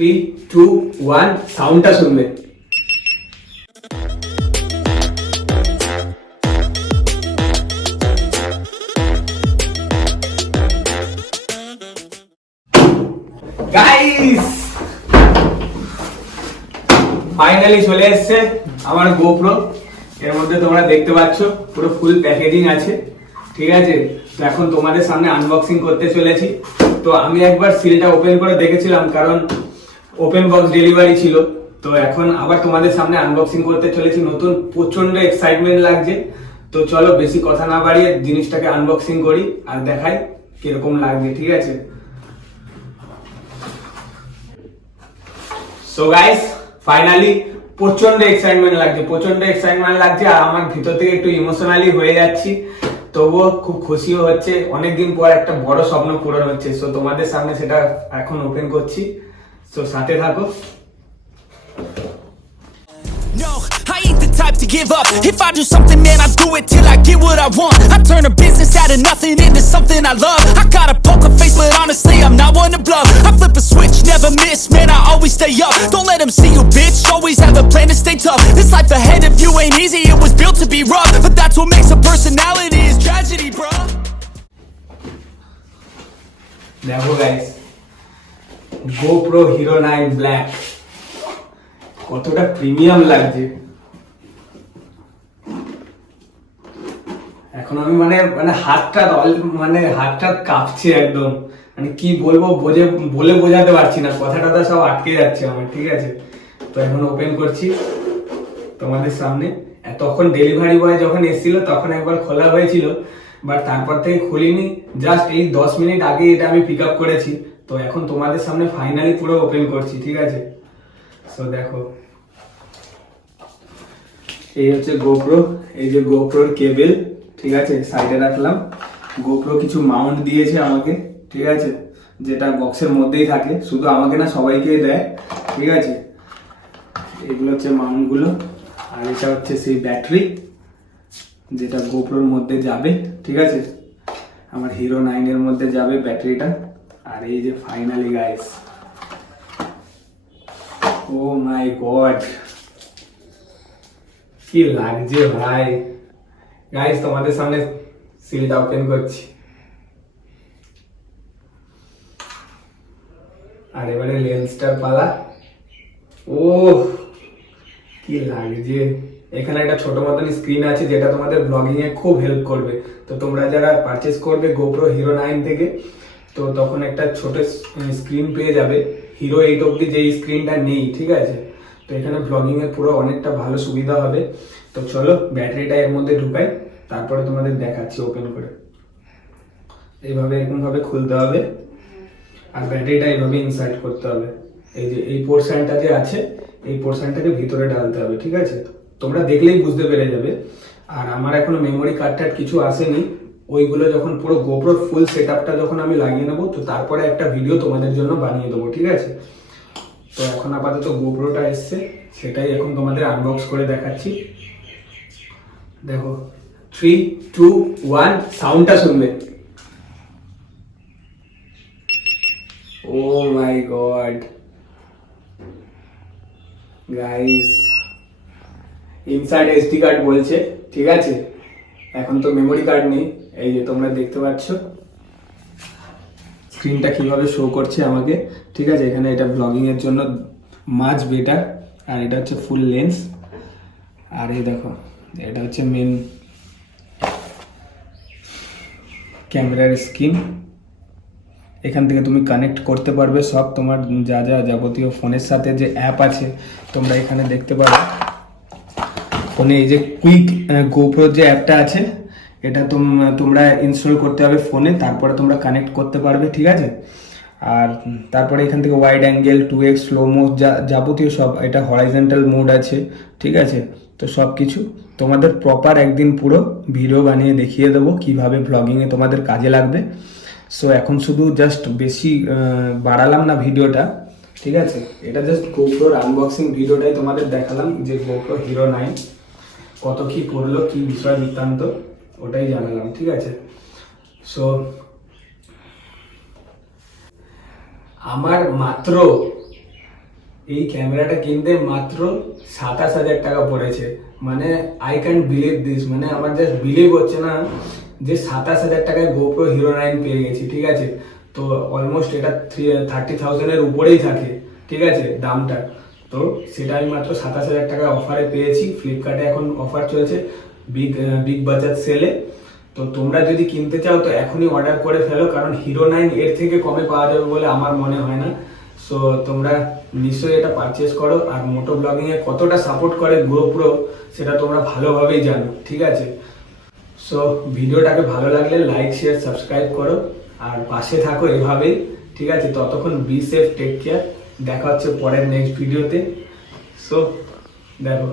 3, 2, 1 সাউন্ডটা শুনবে। Guys finally চলে এসেছে আমার গোপ্রো। এর মধ্যে তোমরা দেখতে পাচ্ছ পুরো ফুল প্যাকেজিং আছে, ঠিক আছে। তো এখন তোমাদের সামনে আনবক্সিং করতে চলেছি। তো আমি একবার সিলটা ওপেন করে দেখেছিলাম, কারণ ওপেন বক্স ডেলিভারি ছিল। তো এখন আবার তোমাদের সামনে আনবক্সিং করতে চলেছি নতুন, প্রচন্ড এক্সাইটমেন্ট লাগছে। তো চলো বেশি কথা না বাড়িয়ে জিনিসটাকে আনবক্সিং করি আর দেখাই কিরকম লাগছে, ঠিক আছে। সো গাইস ফাইনালি প্রচন্ড এক্সাইটমেন্ট লাগছে আর আমার ভিতর থেকে একটু ইমোশনালি হয়ে যাচ্ছি, তবুও খুব খুশিও হচ্ছে। অনেকদিন পর একটা বড় স্বপ্ন পূরণ হচ্ছে। সো তোমাদের সামনে সেটা এখন ওপেন করছি, সো সাথে থাকো। No, I ain't the type to give up. If I do something, man, I do it till I get what I want. I turn a business out of nothing into something I love. I got a poker face, but honestly, I'm not one to bluff. I flip a switch, never miss, man, I always stay up. Don't let them see you, bitch, always have a plan to stay tough. This life ahead of you ain't easy, it was built to be rough. But that's what makes a personality, is tragedy, bro. দেখো guys, GoPro Hero 9 Black কতটা premium লাগছে। এখন আমি হাতটা কাঁপছে একদম, কি বলবো বলে বোঝাতে পারছি না, কথাটা সব আটকে যাচ্ছে আমার, ঠিক আছে। তো এখন ওপেন করছি তোমাদের সামনে। তখন ডেলিভারি বয় যখন এসেছিল তখন একবার খোলা হয়েছিল, বাট তারপর থেকে খুলিনি। জাস্ট এই 10 মিনিট আগে এটা আমি পিক আপ করেছি। তো এখন তোমাদের সামনে ফাইনালি পুরো ওপেন করছি, ঠিক আছে। সো দেখো, এই হচ্ছে গোপ্রো, এই যে গোপ্রোর কেবল, ঠিক আছে, সাইডে রাখলাম। গোপ্রো কিছু মাউন্ট দিয়েছে আমাকে, ঠিক আছে, যেটা বক্সের মধ্যেই থাকে, শুধু আমাকে না সবাইকেই দেয়, ঠিক আছে। এগুলো হচ্ছে মাউন্টগুলো, আর এটা হচ্ছে সেই ব্যাটারি যেটা গোপ্রোর মধ্যে যাবে, ঠিক আছে। আমার হিরো 9 এর মধ্যে যাবে ব্যাটারিটা। আর এই যে finally guys, O my god, কি লাগছে ভাই। গাইস তোমাদের সামনে সিলটা ওপেন করছি, আর এবারে লেন্সটার পালা। ও কি লাগছে। এখানে একটা ছোট মতন স্ক্রিন আছে, যেটা তোমাদের ব্লগিং এ খুব হেল্প করবে। তো তোমরা যারা পারচেজ করবে GoPro Hero 9 থেকে, তো তখন একটা ছোট স্ক্রিন পেয়ে যাবে। Hero 8 অব্দি যে স্ক্রিনটা নেই, ঠিক আছে। তো এখানে ব্লগিং এর পুরো অনেকটা ভালো সুবিধা হবে। তো চলো ব্যাটারিটা এর মধ্যে ঢুকাই, তারপরে তোমাদের দেখাচ্ছি ওপেন করে। এইভাবে এরকম ভাবে খুলতে হবে, আর ব্যাটারিটা এইভাবে ইনসার্ট করতে হবে। এই যে এই পোর্শনটা যে আছে, এই পোর্শনটাকে ভিতরে ঢালতে হবে, ঠিক আছে। তোমরা দেখলেই বুঝতে পেরে যাবে। আর আমার এখনো মেমোরি কার্ডটা কিছু আসেনি, ওইগুলো যখন পুরো GoPro ফুল সেটআপটা যখন আমি লাগিয়ে নেবো, তো তারপরে একটা ভিডিও তোমাদের জন্য বানিয়ে দেবো, ঠিক আছে। তো এখন আপাতত GoProটা এসছে, সেটাই এখন তোমাদের আনবক্স করে দেখাচ্ছি। দেখো 3, 2, 1 সাউন্ডটা শুনবে। Oh my god guys, insert SD card বলছে, ঠিক আছে। এখন তো মেমোরি কার্ড নেই। এই যে তোমরা দেখতে পাচ্ছ স্ক্রিনটা কিভাবে শো করছে আমাকে, ঠিক আছে। এখানে এটা ব্লগিং এর জন্য মাচ বেটার, আর এটা হচ্ছে ফুল লেন্স। আর এই দেখো, এটা হচ্ছে মেন ক্যামেরার স্ক্রিন। এখান থেকে তুমি কানেক্ট করতে পারবে সব তোমার যা যা যাবতীয় ফোনের সাথে যে অ্যাপ আছে, তোমরা এখানে দেখতে পারো। ফোনে এই যে কুইক GoPro যে অ্যাপটা আছে, এটা তোমরা ইনস্টল করতে হবে ফোনে, তারপরে তোমরা কানেক্ট করতে পারবে, ঠিক আছে। আর তারপরে এখান থেকে ওয়াইড অ্যাঙ্গেল, 2x স্লো মো, যাবতীয় সব, এটা হরাইজন্টাল মোড আছে, ঠিক আছে। তো সব কিছু তোমাদের প্রপার একদিন পুরো ভিডিও বানিয়ে দেখিয়ে দেবো কিভাবে ব্লগিংয়ে তোমাদের কাজে লাগবে। সো এখন শুধু জাস্ট বেশি বাড়ালাম না ভিডিওটা, ঠিক আছে। এটা জাস্ট GoProর আনবক্সিং ভিডিওটাই তোমাদের দেখালাম, যে GoPro Hero 9 কত কি পড়লো, কি বিষয় বৃত্তান্ত, ওটাই জানালাম, ঠিক আছে। সো আমার মাত্র এই ক্যামেরাটা কিনতে মাত্র 27,000 টাকা পড়েছে। মানে আই ক্যান্ট বিলিভ দিস, মানে আমার জাস্ট বিলিভ হচ্ছে না যে 27,000 টাকায় গোপ্রো হিরো 9 পেয়ে গেছি। ঠিক আছে, তো অলমোস্ট এটা 30,000-এর উপরেই থাকে, ঠিক আছে দামটা। তো সেটা আমি মাত্র 27,000 টাকায় অফারে পেয়েছি। ফ্লিপকার্টে এখন অফার চলছে বিগ বাজার সেলে। তো তোমরা যদি কিনতে চাও তো এখনই অর্ডার করে ফেলো, কারণ হিরো 9 এর থেকে কমে পাওয়া যাবে বলে আমার মনে হয় না। সো তোমরা নিশ্চয়ই এটা পারচেস করো। আর মোটো ব্লগিং এ কতটা সাপোর্ট করে গোপ্রো সেটা তোমরা ভালোভাবেই জানো, ঠিক আছে। সো ভিডিওটাকে ভালো লাগলে লাইক শেয়ার সাবস্ক্রাইব করো আর পাশে থাকো এভাবেই, ঠিক আছে। ততক্ষণ বি সেফ, টেক কেয়ার, দেখা হচ্ছে পরের নেক্সট ভিডিওতে। সো দেখো